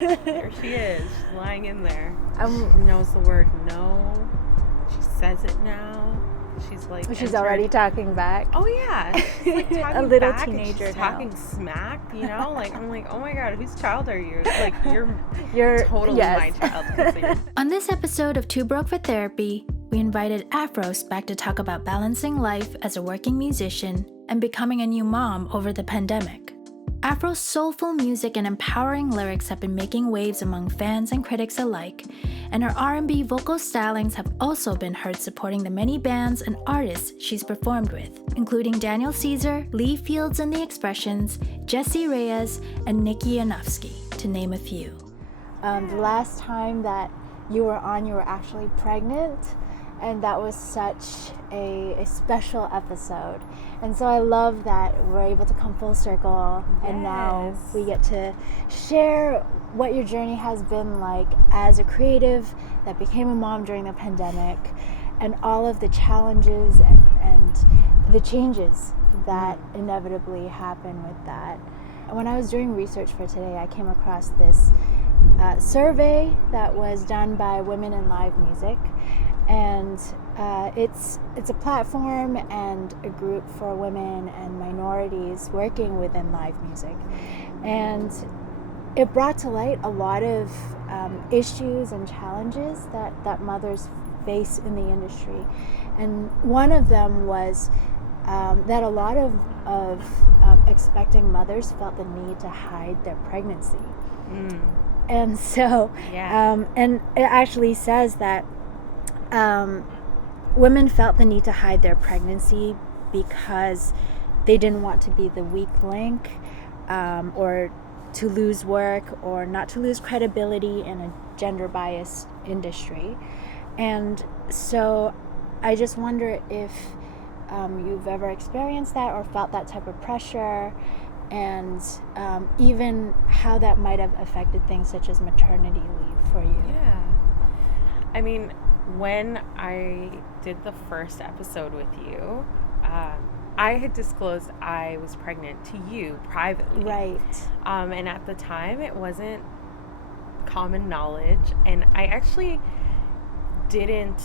There she is. She's lying in there. She knows the word no. She says it now. She's already talking back. Oh yeah, she's like talking a little back teenager and she's now. talking smack. Like I'm like, oh my god, whose child are you? Like you're totally my child. On this episode of Too Broke for Therapy, we invited Aphrose back to talk about balancing life as a working musician and becoming a new mom over the pandemic. Aphrose's soulful music and empowering lyrics have been making waves among fans and critics alike, and her R&B vocal stylings have also been heard supporting the many bands and artists she's performed with, including Daniel Caesar, Lee Fields and the Expressions, Jessie Reyes, and Nikki Yanofsky, to name a few. The last time that you were on, you were actually pregnant, and that was such a special episode. And so I love that we're able to come full circle, and now we get to share what your journey has been like as a creative that became a mom during the pandemic, and all of the challenges and the changes that inevitably happen with that. And when I was doing research for today, I came across this survey that was done by Women in Live Music, and it's a platform and a group for women and minorities working within live music, and it brought to light a lot of issues and challenges that mothers face in the industry. And one of them was that a lot of expecting mothers felt the need to hide their pregnancy. And so and it actually says that women felt the need to hide their pregnancy because they didn't want to be the weak link, or to lose work, or not to lose credibility in a gender biased industry. And so I just wonder if you've ever experienced that or felt that type of pressure, and even how that might have affected things such as maternity leave for you. Yeah. I mean, when I did the first episode with you, I had disclosed I was pregnant to you privately. Right. And at the time, it wasn't common knowledge. And I actually didn't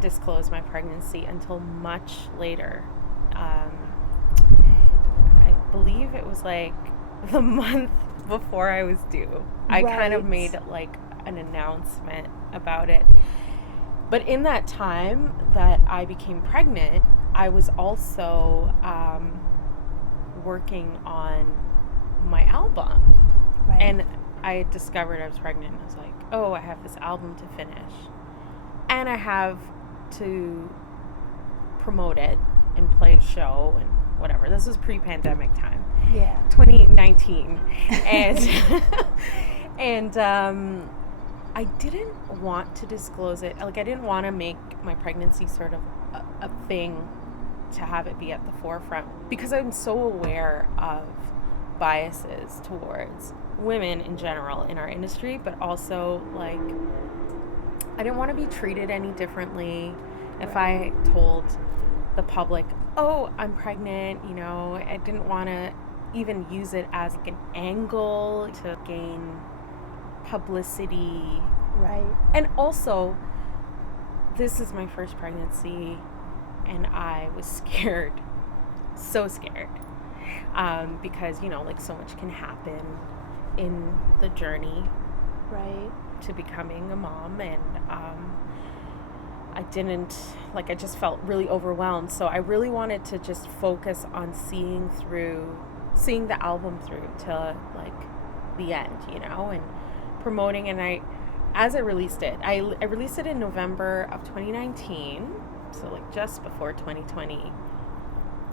disclose my pregnancy until much later. I believe it was like the month before I was due. I kind of made like an announcement about it. But in that time that I became pregnant, I was also working on my album. Right. And I discovered I was pregnant. And I was like, oh, I have this album to finish. And I have to promote it and play a show and whatever. This was pre-pandemic time. Yeah. 2019. And I didn't want to disclose it. Like, I didn't want to make my pregnancy sort of a thing to have it be at the forefront, because I'm so aware of biases towards women in general in our industry, but also, like, I didn't want to be treated any differently if I told the public, oh, I'm pregnant, I didn't want to even use it as like an angle to gain publicity. Right. And also, this is my first pregnancy, and I was scared, so scared, because like so much can happen in the journey, right, to becoming a mom. And I just felt really overwhelmed, so I really wanted to just focus on seeing the album through to like the end, and promoting. And as I released it, I released it in November of 2019, so like just before 2020,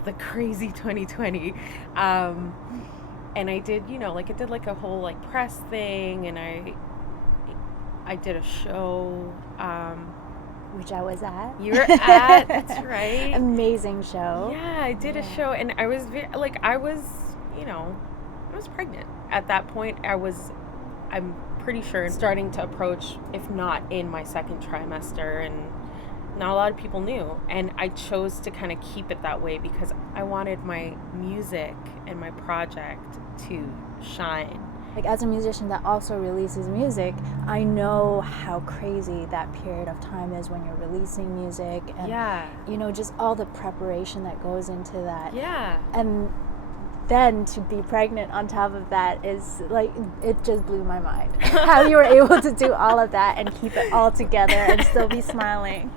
the crazy 2020. And I did, I did like a whole like press thing, and I did a show, which I was at. You were at, that's right. Amazing show. Yeah, I did a show, and I was I was pregnant at that point. I'm pretty sure starting to approach, if not in my second trimester, and not a lot of people knew. And I chose to kind of keep it that way because I wanted my music and my project to shine Like, as a musician that also releases music, I know how crazy that period of time is when you're releasing music, and you know, just all the preparation that goes into that. And then to be pregnant on top of that is like, it just blew my mind. How you were able to do all of that and keep it all together and still be smiling.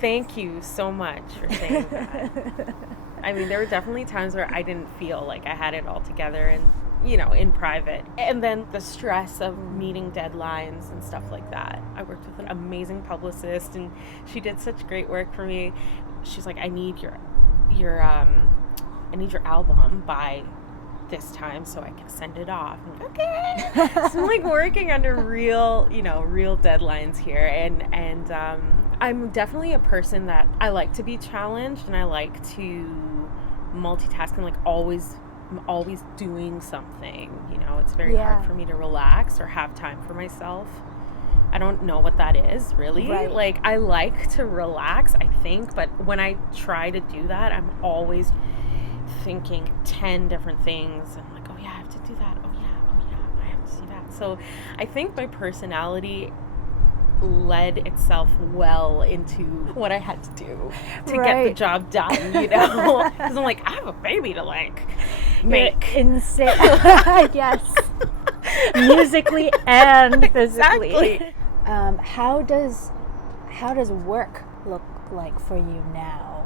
Thank you so much for saying that. I mean, there were definitely times where I didn't feel like I had it all together, and you know, in private. And then the stress of meeting deadlines and stuff like that. I worked with an amazing publicist, and she did such great work for me. She's like, I need your album by this time so I can send it off. I'm like, okay. So I'm like working under real deadlines here, and I'm definitely a person that I like to be challenged, and I like to multitask, and like I'm always doing something, you know. It's very hard for me to relax or have time for myself. I don't know what that is, really. Right. Like, I like to relax, I think, but when I try to do that, I'm always thinking 10 different things. I'm like, oh yeah, I have to do that. Oh yeah, I have to do that. So I think my personality led itself well into what I had to do to get the job done, you know. Because I'm like, I have a baby to like make. Insane. Yes. Musically and physically. Exactly. How does work look like for you now?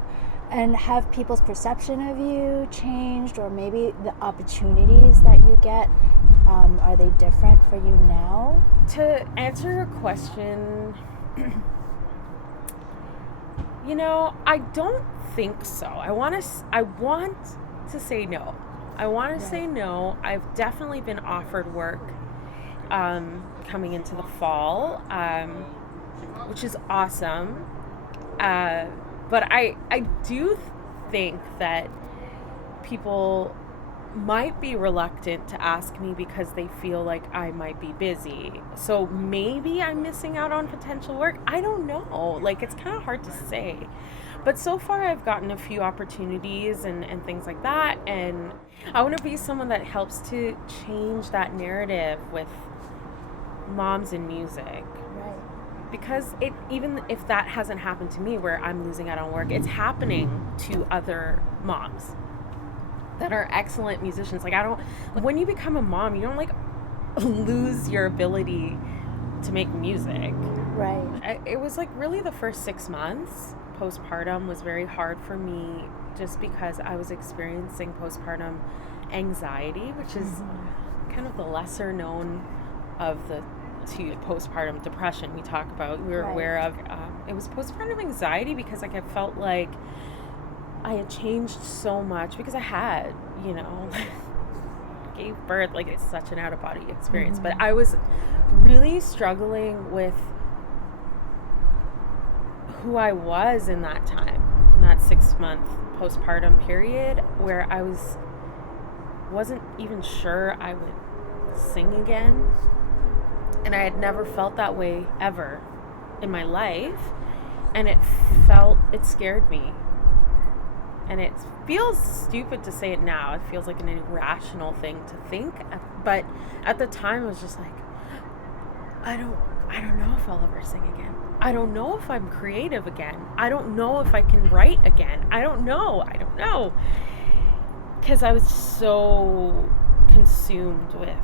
And have people's perception of you changed, or maybe the opportunities that you get, are they different for you now? To answer your question, you know, I don't think so. I want to say no. I want to say no. I've definitely been offered work coming into the fall, which is awesome. But I do think that people might be reluctant to ask me because they feel like I might be busy. So maybe I'm missing out on potential work. I don't know. Like, it's kind of hard to say. But so far I've gotten a few opportunities and things like that. And I want to be someone that helps to change that narrative with moms in music. Because even if that hasn't happened to me, where I'm losing out on work, it's happening to other moms that are excellent musicians. Like, when you become a mom, you don't like lose your ability to make music. Right. It was like really the first 6 months postpartum was very hard for me, just because I was experiencing postpartum anxiety, which is kind of the lesser known of the to postpartum depression we talk about. We were aware of it was postpartum anxiety, because like I felt like I had changed so much, because I had, you know, gave birth. Like, it's such an out-of-body experience. But I was really struggling with who I was in that time, in that 6-month postpartum period, where I wasn't even sure I would sing again. And I had never felt that way ever in my life. And it scared me. And it feels stupid to say it now. It feels like an irrational thing to think. But at the time, I was just like, I don't know if I'll ever sing again. I don't know if I'm creative again. I don't know if I can write again. I don't know. Because I was so consumed with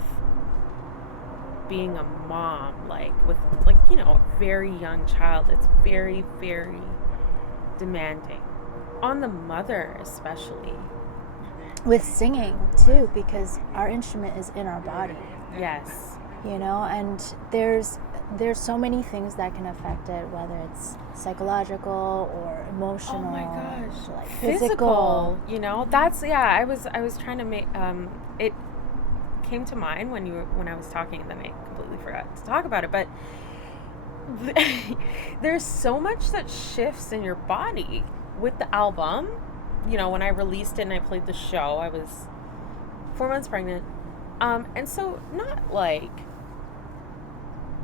being a mom, with you know, a very young child. It's very, very demanding on the mother, especially with singing too, because our instrument is in our body. Yes. You know, and there's so many things that can affect it, whether it's psychological or emotional. Oh my gosh. Like physical. You know, that's I was trying to make it came to mind when I was talking, and then I completely forgot to talk about it. But there's so much that shifts in your body with the album. You know, when I released it and I played the show, I was 4 months pregnant, and so not like,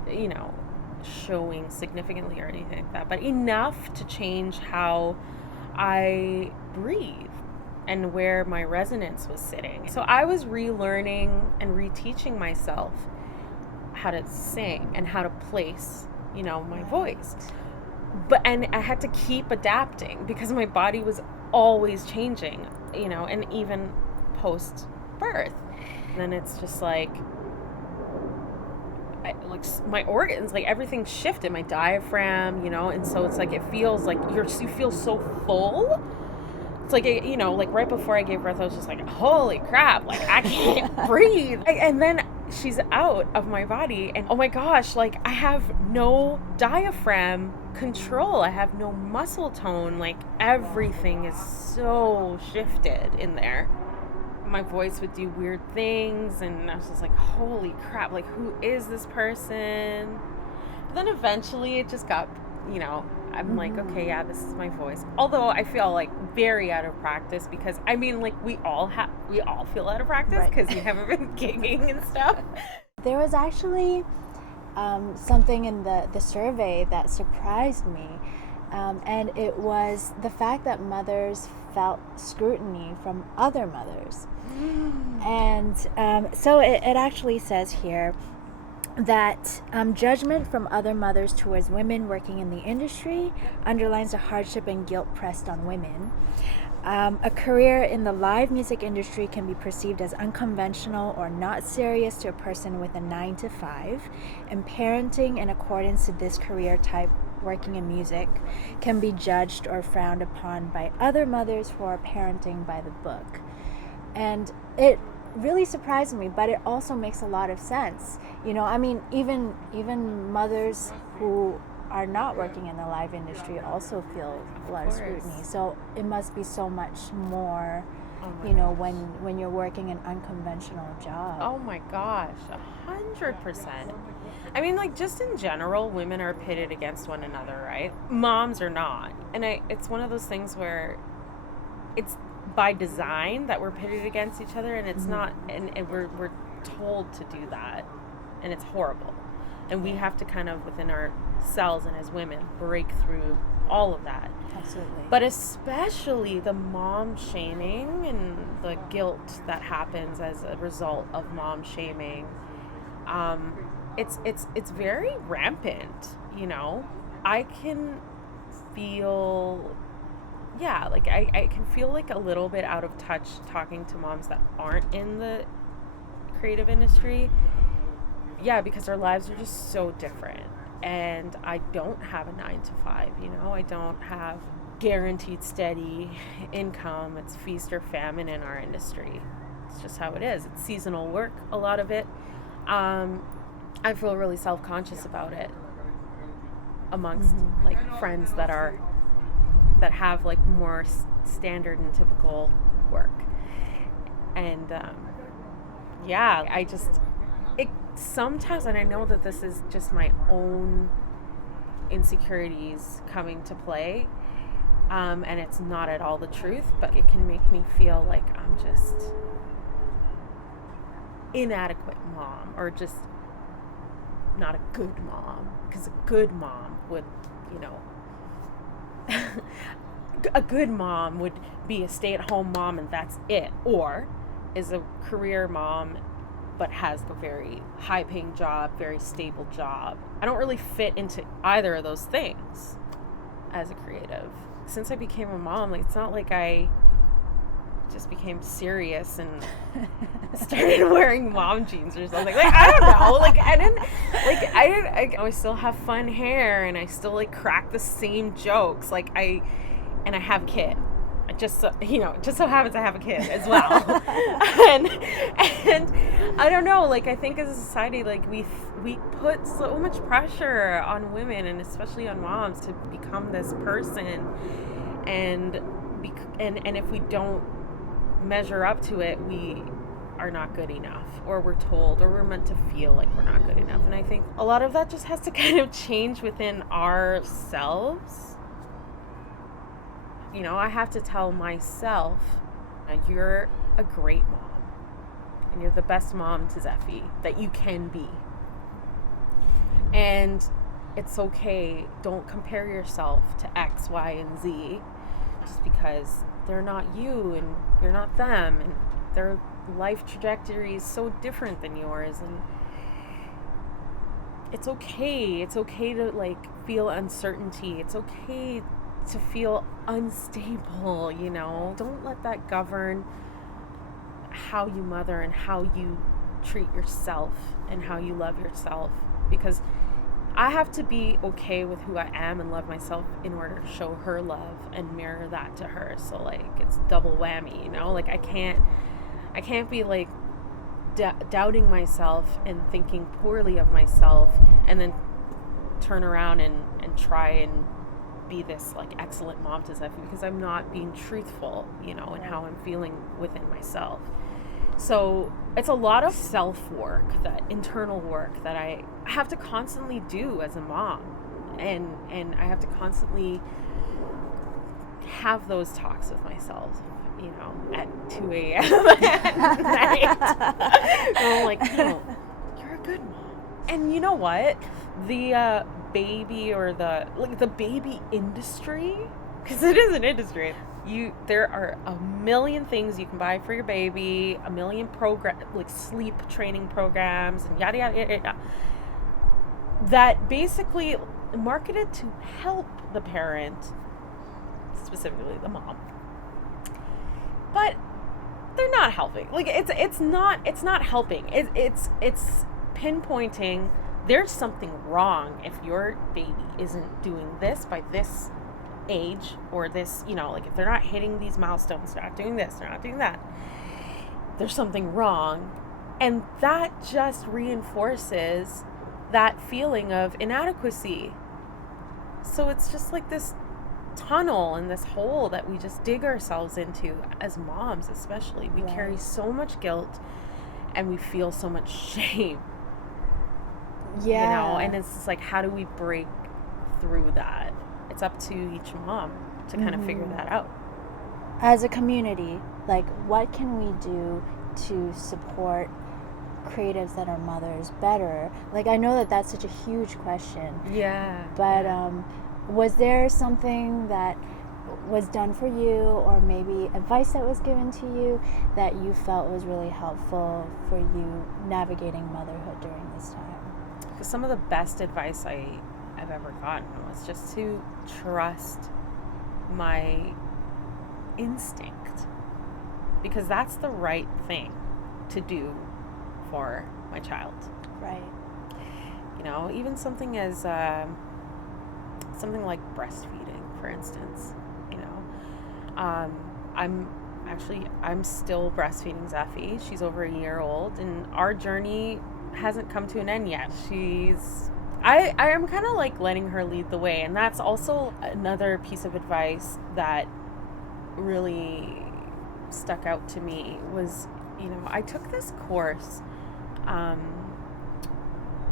you know, showing significantly or anything like that, but enough to change how I breathe. and where my resonance was sitting. So I was relearning and reteaching myself how to sing and how to place, my voice. And I had to keep adapting because my body was always changing, and even post birth. Then it's just like my organs, like everything shifted, my diaphragm, and so it's like it feels like you feel so full. It's like, like right before I gave birth, I was just like, holy crap, like I can't breathe. And then she's out of my body, and oh my gosh, like I have no diaphragm control. I have no muscle tone. Like everything is so shifted in there. My voice would do weird things, and I was just like, holy crap, like who is this person? But then eventually it just got, I'm like, okay, yeah, this is my voice. Although I feel like very out of practice because like we all feel out of practice because we haven't been gigging and stuff. There was actually something in the survey that surprised me, and it was the fact that mothers felt scrutiny from other mothers. And so it actually says here that judgment from other mothers towards women working in the industry underlines the hardship and guilt pressed on women. A career in the live music industry can be perceived as unconventional or not serious to a person with a 9-to-5, and parenting in accordance to this career type working in music can be judged or frowned upon by other mothers who are parenting by the book. And it really surprised me, but it also makes a lot of sense. Even mothers who are not working in the live industry also feel a lot of scrutiny. So it must be so much more, when you're working an unconventional job. Oh my gosh, 100%. Like just in general, women are pitted against one another, right? Moms are not. And it's one of those things where it's by design that we're pitted against each other, and it's not, and we're told to do that, and it's horrible. And we have to kind of within ourselves and as women break through all of that. Absolutely. But especially the mom shaming and the guilt that happens as a result of mom shaming. It's very rampant, I can feel, I can feel like a little bit out of touch talking to moms that aren't in the creative industry. Yeah, because our lives are just so different. And I don't have a 9-to-5, I don't have guaranteed steady income. It's feast or famine in our industry. It's just how it is. It's seasonal work, a lot of it. I feel really self-conscious about it amongst friends that have more standard and typical work. And it sometimes, and I know that this is just my own insecurities coming to play, and it's not at all the truth, but it can make me feel like I'm just inadequate mom, or just not a good mom, because a good mom would, a good mom would be a stay-at-home mom and that's it, or is a career mom but has a very high-paying job, very stable job. I don't really fit into either of those things as a creative. Since I became a mom, it's not like I just became serious and started wearing mom jeans or something. I don't know. I still have fun hair, and I still crack the same jokes. I have a kid. It just so happens I have a kid as well. and I don't know, I think as a society, we put so much pressure on women, and especially on moms, to become this person, and if we don't measure up to it, we are not good enough, or we're told, or we're meant to feel like we're not good enough. And I think a lot of that just has to kind of change within ourselves. I have to tell myself, you're a great mom, and you're the best mom to Zeffie that you can be. And it's okay. Don't compare yourself to X, Y, and Z just because they're not you and you're not them, and their life trajectory is so different than yours, and it's okay to like feel uncertainty. It's okay to feel unstable, you know. Don't let that govern how you mother and how you treat yourself and how you love yourself, because I have to be okay with who I am and love myself in order to show her love and mirror that to her. So like it's double whammy, you know. Like I can't be like doubting myself and thinking poorly of myself and then turn around and try and be this like excellent mom to Zephy, because I'm not being truthful, you know, in how I'm feeling within myself. So it's a lot of self-work, that internal work that I have to constantly do as a mom, and I have to constantly have those talks with myself, you know, at 2 a.m. at night. And I'm like, no, you're a good mom. And you know what? The baby, or the baby industry, because it is an industry. There are a million things you can buy for your baby, a million like sleep training programs and yada yada yada, that basically marketed to help the parent, specifically the mom. But they're not helping. Like it's not helping. It's pinpointing there's something wrong if your baby isn't doing this by this age, or this, you know, like if they're not hitting these milestones, they're not doing this, they're not doing that, there's something wrong. And that just reinforces that feeling of inadequacy. So it's just like this tunnel and this hole that we just dig ourselves into as moms, especially. We carry so much guilt and we feel so much shame. You know, and it's just like, how do we break through that? It's up to each mom to kind of figure that out. As a community, like, what can we do to support creatives that are mothers better? Like, I know that that's such a huge question. Yeah. But was there something that was done for you, or maybe advice that was given to you that you felt was really helpful for you navigating motherhood during this time? Because some of the best advice I've ever gotten was just to trust my instinct, because that's the right thing to do for my child. Right. You know, even something as something like breastfeeding, for instance. You know, I'm still breastfeeding Zephy. She's over a year old, and our journey hasn't come to an end yet. I am kind of like letting her lead the way, and that's also another piece of advice that really stuck out to me. Was, you know, I took this course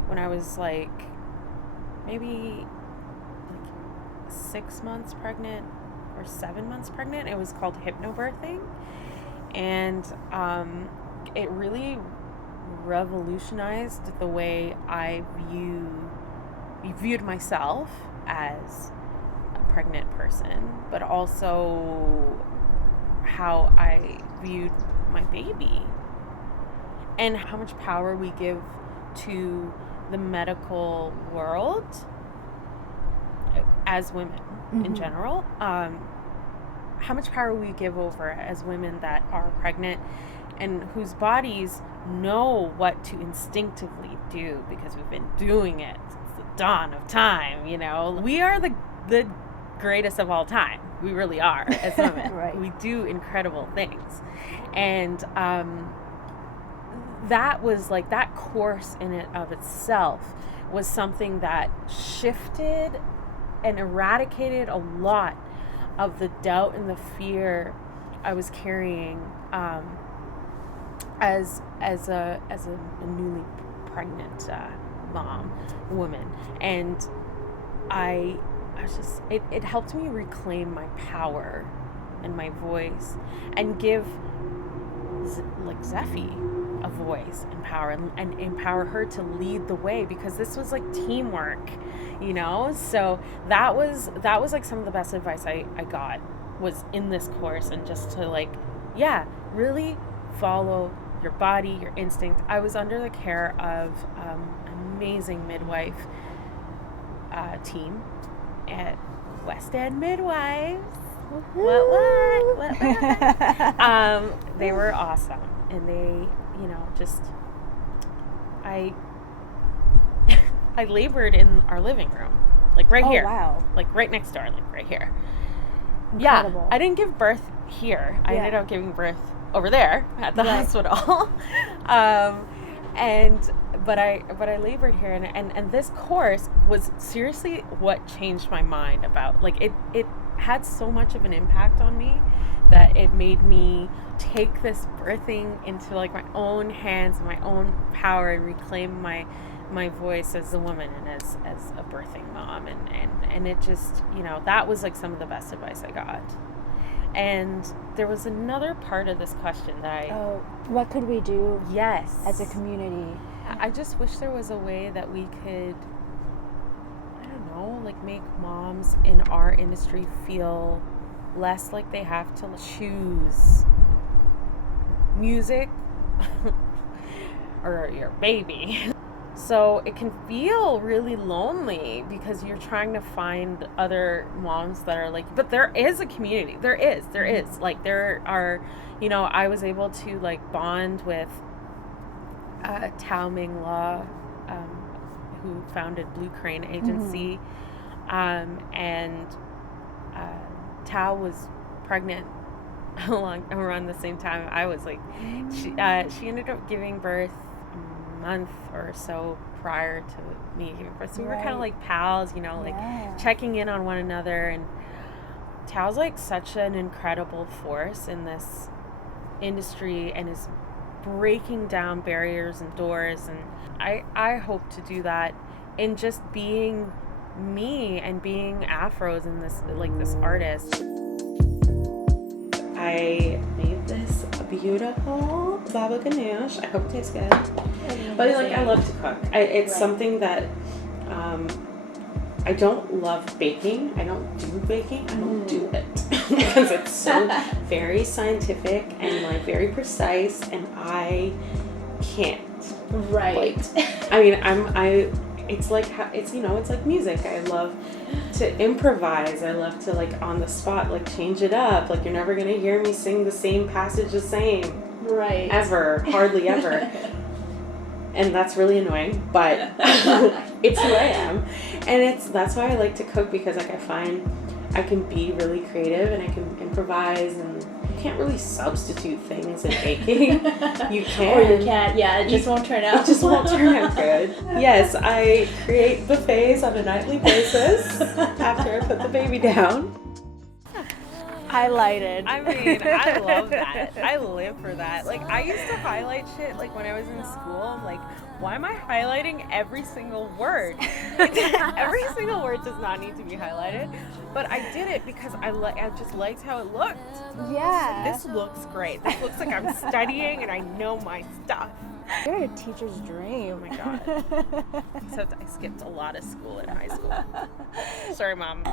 when I was like maybe like 6 months pregnant or 7 months pregnant. It was called hypnobirthing, and it really revolutionized the way I viewed myself as a pregnant person, but also how I viewed my baby, and how much power we give to the medical world as women in general. How much power we give over as women that are pregnant and whose bodies know what to instinctively do, because we've been doing it since the dawn of time. You know, we are the greatest of all time. We really are, as women. Right. We do incredible things. And that was like, that course in it of itself was something that shifted and eradicated a lot of the doubt and the fear I was carrying as a newly pregnant woman. And I was just, it helped me reclaim my power and my voice, and give like Zephy a voice and power, and empower her to lead the way, because this was like teamwork, you know. So that was like some of the best advice I got was in this course, and just to like, yeah, really follow your body, your instinct. I was under the care of amazing midwife team at West End Midwives. What? They were awesome, and they, you know, just I labored in our living room, like right here. Wow. Like right next door, like right here. Incredible. Yeah, I didn't give birth here. I ended up giving birth over there at the hospital. But I labored here, and this course was seriously what changed my mind about, like, it had so much of an impact on me that it made me take this birthing into like my own hands, my own power, and reclaim my voice as a woman and as a birthing mom, and it just, you know, that was like some of the best advice I got. And there was another part of this question that what could we do yes as a community? I just wish there was a way that we could, I don't know, like make moms in our industry feel less like they have to choose music or your baby. So it can feel really lonely because you're trying to find other moms that are like, but there is a community. There is. Like, there are, you know, I was able to like bond with Tao Ming Law, who founded Blue Crane Agency. And Tao was pregnant around the same time I was. Like, she ended up giving birth month or so prior to me giving birth, so we were kind of like pals, you know, like checking in on one another. And Tao's like such an incredible force in this industry and is breaking down barriers and doors, and I hope to do that in just being me and being Aphrose and this, like, this artist. I made this beautiful baba ghanoush. I hope it tastes good. But like, I love to cook. It's something that I don't love baking. I don't do baking. I don't do it because it's so very scientific and like very precise, and I can't. Right. Like, I mean, it's like, it's, you know, it's like music. I love to improvise. I love to, like, on the spot, like, change it up. Like, you're never gonna hear me sing the same passage the same. Right. Ever. Hardly ever. And that's really annoying, but it's who I am. And that's why I like to cook, because like I find I can be really creative and I can improvise, and you can't really substitute things in baking. You can. Or you can't, it just won't turn out. It just won't turn out good. Yes, I create buffets on a nightly basis after I put the baby down. Highlighted. I mean, I love that. I live for that. Like, I used to highlight shit, like, when I was in school. I'm like, why am I highlighting every single word? Every single word does not need to be highlighted. But I did it because I just liked how it looked. Yeah. This looks great. This looks like I'm studying and I know my stuff. You're a teacher's dream. Oh my god. Except I skipped a lot of school in high school. Sorry, Mom.